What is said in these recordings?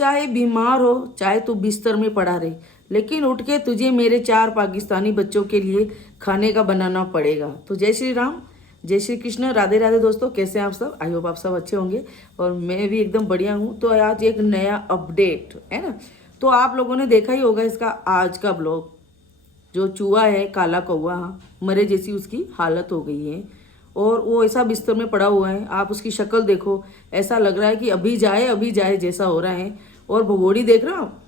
चाहे बीमार हो, चाहे तू बिस्तर में पड़ा रहे, लेकिन उठ के तुझे मेरे 4 पाकिस्तानी बच्चों के लिए खाने का बनाना पड़ेगा। तो जय श्री राम, जय श्री कृष्ण, राधे राधे दोस्तों। कैसे हैं आप सब? आई होप आप सब अच्छे होंगे और मैं भी एकदम बढ़िया हूँ। तो आज एक नया अपडेट है ना, तो आप लोगों ने देखा ही होगा इसका आज का ब्लॉग। जो चूहा है, काला कौवा, मरे जैसी उसकी हालत हो गई है और वो ऐसा बिस्तर में पड़ा हुआ है। आप उसकी शक्ल देखो, ऐसा लग रहा है कि अभी जाए जैसा हो रहा है। और भगोड़ी देख रहे हो आप,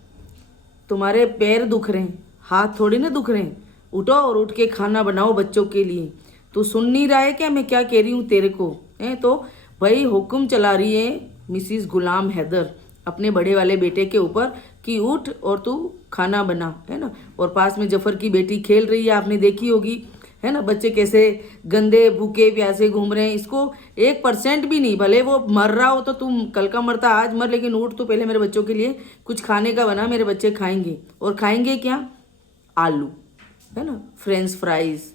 तुम्हारे पैर दुख रहे हैं, हाथ थोड़ी ना दुख रहे हैं। उठो और उठ के खाना बनाओ बच्चों के लिए। तू सुन नहीं रहा है क्या मैं क्या कह रही हूँ तेरे को? है तो भाई हुक्म चला रही है मिसिस गुलाम हैदर अपने बड़े वाले बेटे के ऊपर कि उठ और तू खाना बना, है ना। और पास में जफर की बेटी खेल रही है, आपने देखी होगी, है ना। बच्चे कैसे गंदे भूखे प्यासे घूम रहे हैं। इसको 1% भी नहीं, भले वो मर रहा हो तो तुम कल का मरता आज मर, लेकिन उठ तो पहले मेरे बच्चों के लिए कुछ खाने का बना, मेरे बच्चे खाएंगे। और खाएंगे क्या? आलू, है ना, फ्रेंच फ्राइज,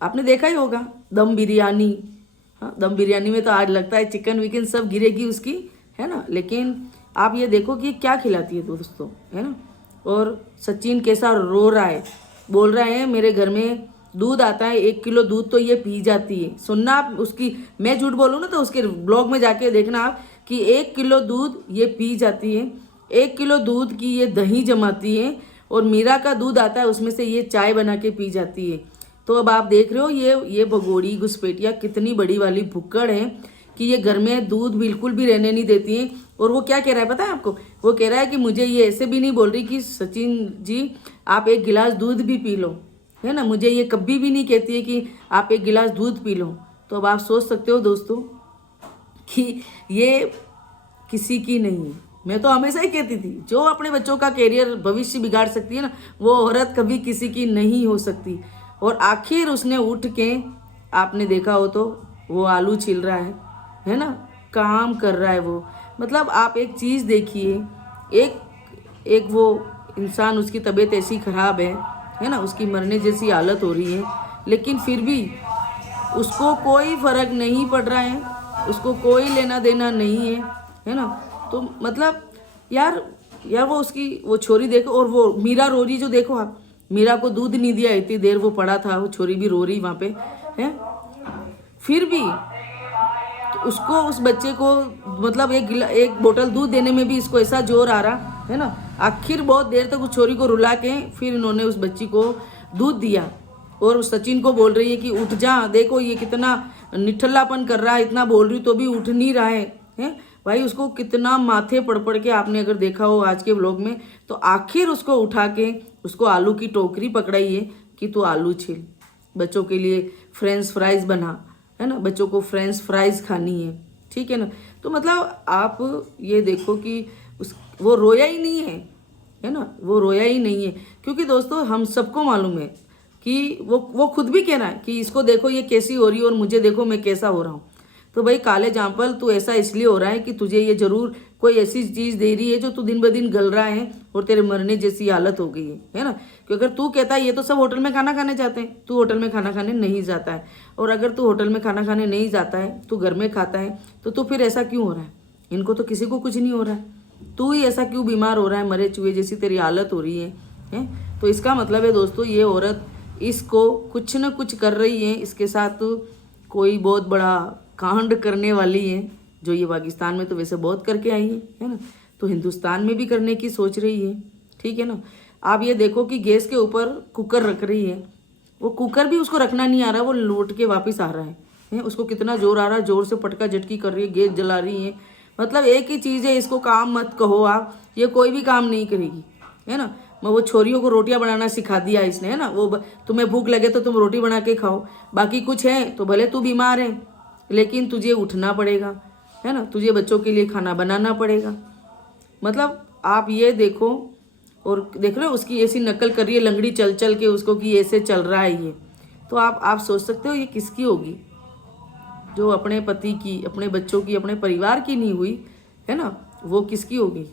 आपने देखा ही होगा, दम बिरयानी। हाँ, दम बिरयानी में तो आज लगता है चिकन विकन सब गिरेगी उसकी, है ना। लेकिन आप ये देखो कि क्या खिलाती है दोस्तों, है ना। और सचिन कैसा रो रहा है, बोल रहा है मेरे घर में दूध आता है 1 किलो दूध तो ये पी जाती है। सुनना आप उसकी, मैं झूठ बोलूँ ना तो उसके ब्लॉग में जाके देखना आप कि 1 किलो दूध ये पी जाती है, 1 किलो दूध की ये दही जमाती है और मीरा का दूध आता है उसमें से ये चाय बना के पी जाती है। तो अब आप देख रहे हो ये भगोड़ी घुसपैठिया कितनी बड़ी वाली भुक्कड़ है कि ये घर में दूध बिल्कुल भी रहने नहीं देती है। और वो क्या कह रहा है पता है आपको? वो कह रहा है कि मुझे ये ऐसे भी नहीं बोल रही कि सचिन जी आप 1 गिलास दूध भी पी लो, है ना। मुझे ये कभी भी नहीं कहती है कि आप 1 गिलास दूध पी लो। तो अब आप सोच सकते हो दोस्तों कि ये किसी की नहीं है। मैं तो हमेशा ही कहती थी जो अपने बच्चों का कैरियर भविष्य बिगाड़ सकती है ना, वो औरत कभी किसी की नहीं हो सकती। और आखिर उसने उठ के, आपने देखा हो तो वो आलू छील रहा है ना, काम कर रहा है वो। मतलब आप एक चीज़ देखिए, एक वो इंसान, उसकी तबीयत ऐसी खराब है ना, उसकी मरने जैसी हालत हो रही है, लेकिन फिर भी उसको कोई फर्क नहीं पड़ रहा है, उसको कोई लेना देना नहीं है ना। तो मतलब यार वो उसकी वो छोरी देखो, और वो मीरा रो रही जो देखो आप, मीरा को दूध नहीं दिया, इतनी देर वो पड़ा था, वो छोरी भी रो रही वहाँ पे है। फिर भी तो उसको, उस बच्चे को मतलब एक बोतल दूध देने में भी इसको ऐसा जोर आ रहा है ना। आखिर बहुत देर तक उस छोरी को रुला के फिर इन्होंने उस बच्ची को दूध दिया। और उस सचिन को बोल रही है कि उठ जा, देखो ये कितना निठल्लापन कर रहा है, इतना बोल रही तो भी उठ नहीं रहा है भाई। उसको कितना माथे पड़ के, आपने अगर देखा हो आज के व्लॉग में, तो आखिर उसको उठा के उसको आलू की टोकरी पकड़ाई है कि तू आलू छील, बच्चों के लिए फ्रेंच फ्राइज बना, है ना, बच्चों को फ्रेंच फ्राइज खानी है, ठीक है ना। तो मतलब आप ये देखो कि वो रोया ही नहीं है ना, वो रोया ही नहीं है। क्योंकि दोस्तों हम सबको मालूम है कि वो खुद भी कह रहा है कि इसको देखो ये कैसी हो रही है और मुझे देखो मैं कैसा हो रहा हूँ। तो भाई काले जाम्पल, तू ऐसा इसलिए हो रहा है कि तुझे ये जरूर कोई ऐसी चीज़ दे रही है जो तू दिन ब दिन गल रहा है और तेरे मरने जैसी हालत हो गई है ना। क्योंकि अगर तू कहता है ये तो सब होटल में खाना खाने जाते हैं, तू होटल में खाना खाने नहीं जाता है। और अगर तू होटल में खाना खाने नहीं जाता है, तू घर में खाता है, तो तू फिर ऐसा क्यों हो रहा है? इनको तो किसी को कुछ नहीं हो रहा है, तू ही ऐसा क्यों बीमार हो रहा है, मरे चूहे जैसी तेरी हालत हो रही है। तो इसका मतलब है दोस्तों, ये औरत इसको कुछ न कुछ कर रही है, इसके साथ कोई बहुत बड़ा कांड करने वाली है। जो ये पाकिस्तान में तो वैसे बहुत करके आई है ना, तो हिंदुस्तान में भी करने की सोच रही है, ठीक है ना। आप ये देखो कि गैस के ऊपर कुकर रख रही है, वो कुकर भी उसको रखना नहीं आ रहा, वो लौट के वापस आ रहा है। उसको कितना जोर आ रहा है, जोर से पटका झटकी कर रही है, गैस जला रही है। मतलब एक ही चीज़ है, इसको काम मत कहो आप, ये कोई भी काम नहीं करेगी, है ना। मैं वो छोरियों को रोटियां बनाना सिखा दिया इसने, है ना। वो तुम्हें भूख लगे तो तुम रोटी बना के खाओ, बाकी कुछ है तो भले तू बीमार है लेकिन तुझे उठना पड़ेगा, है ना, तुझे बच्चों के लिए खाना बनाना पड़ेगा। मतलब आप ये देखो, और देख रहे हो उसकी ऐसी नकल कर रही है लंगड़ी चल चल के उसको कि ऐसे चल रहा है ये। तो आप सोच सकते हो ये किसकी होगी, जो अपने पति की, अपने बच्चों की, अपने परिवार की नहीं हुई, है ना, वो किसकी होगी।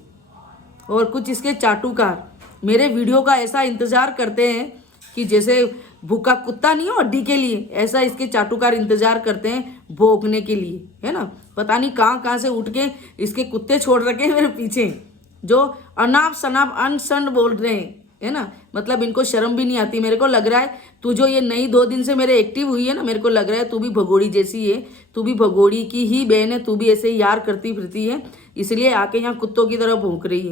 और कुछ इसके चाटुकार मेरे वीडियो का ऐसा इंतजार करते हैं कि जैसे भूखा कुत्ता नहीं हो हड्डी के लिए, ऐसा इसके चाटुकार इंतजार करते हैं भौंकने के लिए, है ना। पता नहीं कहाँ कहाँ से उठ के इसके कुत्ते छोड़ रखे हैं मेरे पीछे, जो अनाप शनाप अनशन बोल रहे हैं, है ना, मतलब इनको शर्म भी नहीं आती। मेरे को लग रहा है तू जो ये नई 2 दिन से मेरे एक्टिव हुई है ना, मेरे को लग रहा है तू भी भगोड़ी जैसी है, तू भी भगोड़ी की ही बहन है, तू भी ऐसे ही यार करती फिरती है, इसलिए आके यहाँ कुत्तों की तरह भौंक रही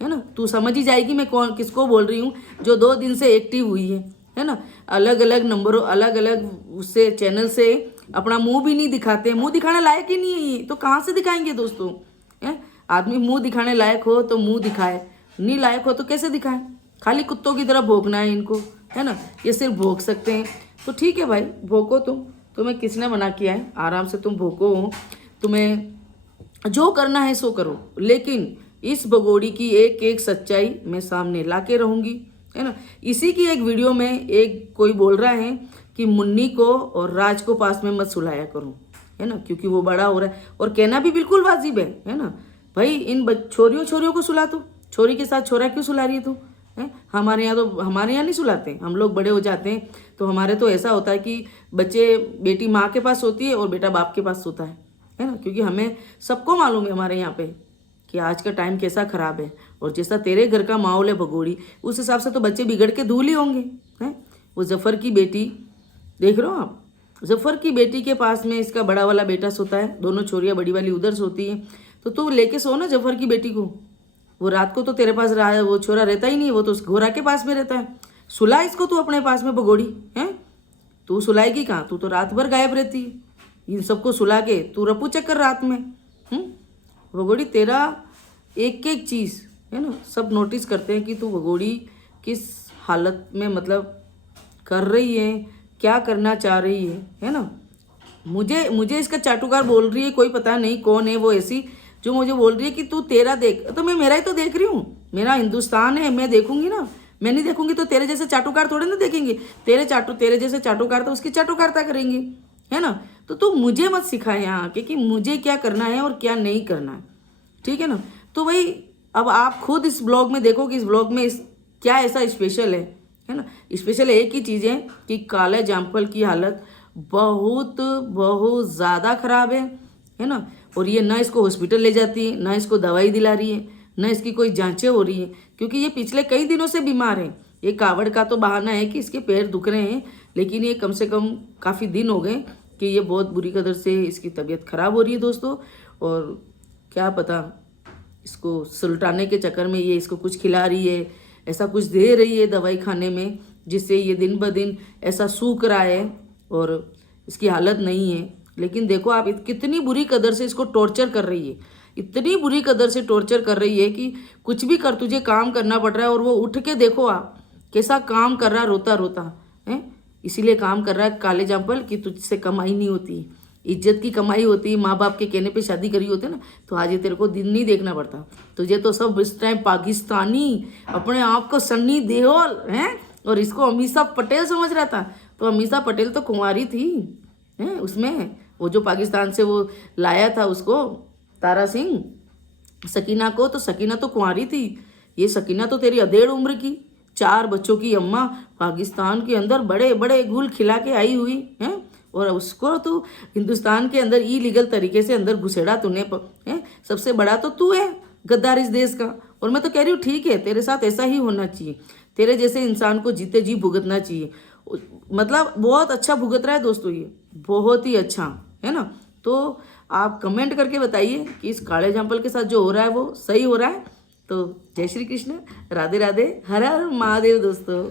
है ना। तू समझ ही जाएगी मैं कौन किसको बोल रही हूँ, जो 2 दिन से एक्टिव हुई है ना। अलग अलग नंबरों, अलग अलग उससे चैनल से अपना मुंह भी नहीं दिखाते, मुंह दिखाने लायक ही नहीं है ये, तो कहाँ से दिखाएंगे दोस्तों, है। आदमी मुंह दिखाने लायक हो तो मुंह दिखाए, नहीं लायक हो तो कैसे दिखाए। खाली कुत्तों की तरह भोंकना है इनको, है ना, ये सिर्फ भोंक सकते हैं। तो ठीक है भाई, भोंको तुम्हें किसने मना किया है, आराम से तुम भोंको, तुम्हें जो करना है सो करो, लेकिन इस भगोड़ी की एक एक सच्चाई मैं सामने ला के रहूँगी, है ना। इसी की एक वीडियो में एक कोई बोल रहा है कि मुन्नी को और राज को पास में मत सुलाया करूँ, है ना, क्योंकि वो बड़ा हो रहा है, और कहना भी बिल्कुल वाजिब है ना। भाई इन छोरियों को सुला, तू छोरी के साथ छोरा क्यों सुला रही है तू, है। हमारे यहाँ नहीं सुलाते, हम लोग बड़े हो जाते हैं तो हमारे तो ऐसा होता है कि बच्चे, बेटी माँ के पास होती है और बेटा बाप के पास सोता है ना, क्योंकि हमें सबको मालूम है हमारे यहाँ पे कि आज का टाइम कैसा खराब है, और जैसा तेरे घर का माहौल है भगोड़ी, उस हिसाब से तो बच्चे बिगड़ के धूल ही होंगे, हैं। वो जफ़र की बेटी देख रहे हो आप, जफ़र की बेटी के पास में इसका बड़ा वाला बेटा सोता है, दोनों छोरियाँ बड़ी वाली उधर सोती है, तो तू लेके सो ना जफ़र की बेटी को। वो रात को तो तेरे पास वो छोरा रहता ही नहीं, वो तो घोड़ा के पास में रहता है। सुला इसको तू अपने पास में भगोड़ी, है। तू सुलाएगी कहाँ, तू तो रात भर गायब रहती है, इन सबको सुला के तू रपू चक्कर रात में। भगोड़ी तेरा एक एक चीज़, है ना, सब नोटिस करते हैं कि तू भगोड़ी किस हालत में मतलब कर रही है, क्या करना चाह रही है ना। मुझे इसका चाटुकार बोल रही है, कोई पता नहीं कौन है वो ऐसी जो मुझे बोल रही है कि तू तेरा देख, तो मैं मेरा ही तो देख रही हूँ, मेरा हिंदुस्तान है, मैं देखूंगी ना। मैं नहीं देखूंगी तो तेरे जैसे चाटुकार थोड़े ना देखेंगे, तेरे जैसे चाटुकार तो उसकी चाटुकारता करेंगे, है ना। तो तू मुझे मत सिखा यहाँ आके कि मुझे क्या करना है और क्या नहीं करना है, ठीक है ना। तो भाई अब आप खुद इस ब्लॉग में देखो कि इस ब्लॉग में क्या ऐसा स्पेशल है ना। स्पेशल एक ही चीज़ है कि काले जामफल की हालत बहुत बहुत ज़्यादा ख़राब है ना। और ये ना इसको हॉस्पिटल ले जाती है, ना इसको दवाई दिला रही है, ना इसकी कोई जांचें हो रही है, क्योंकि ये पिछले कई दिनों से बीमार है। ये कावड़ का तो बहाना है कि इसके पैर दुख रहे हैं, लेकिन ये कम से कम काफ़ी दिन हो गए कि ये बहुत बुरी कदर से इसकी तबीयत ख़राब हो रही है दोस्तों। और क्या पता इसको सुलटाने के चक्कर में ये इसको कुछ खिला रही है, ऐसा कुछ दे रही है दवाई खाने में, जिससे ये दिन ब दिन ऐसा सूख रहा है और इसकी हालत नहीं है। लेकिन देखो आप कितनी बुरी कदर से इसको टॉर्चर कर रही है, इतनी बुरी कदर से टॉर्चर कर रही है कि कुछ भी कर तुझे काम करना पड़ रहा है। और वो उठ के देखो आप कैसा काम कर रहा है, रोता रोता है। इसीलिए काम कर रहा है काले जामफल कि तुझसे कमाई नहीं होती, इज्जत की कमाई होती, माँ बाप के कहने पे शादी करी होती ना, तो आज ये तेरे को दिन नहीं देखना पड़ता। तुझे तो सब इस टाइम पाकिस्तानी, अपने आप को सन्नी देओल हैं, और इसको अमीषा पटेल समझ रहा था। तो अमीषा पटेल तो कुंवारी थी, हैं, उसमें वो जो पाकिस्तान से वो लाया था उसको, तारा सिंह, सकीना को, तो सकीना तो कुंवारी थी। ये सकीना तो तेरी अधेड़ उम्र की 4 बच्चों की अम्मा, पाकिस्तान के अंदर बड़े बड़े गुल खिला के आई हुई हैं, और उसको तो हिंदुस्तान के अंदर इलीगल तरीके से अंदर घुसेड़ा तूने है। सबसे बड़ा तो तू है गद्दार इस देश का। और मैं तो कह रही हूँ ठीक है, तेरे साथ ऐसा ही होना चाहिए, तेरे जैसे इंसान को जीते जी भुगतना चाहिए। मतलब बहुत अच्छा भुगत रहा है दोस्तों, ये बहुत ही अच्छा, है ना। तो आप कमेंट करके बताइए कि इस काले जामफल के साथ जो हो रहा है वो सही हो रहा है। तो जय श्री कृष्ण, राधे राधे, हर हर महादेव दोस्तों।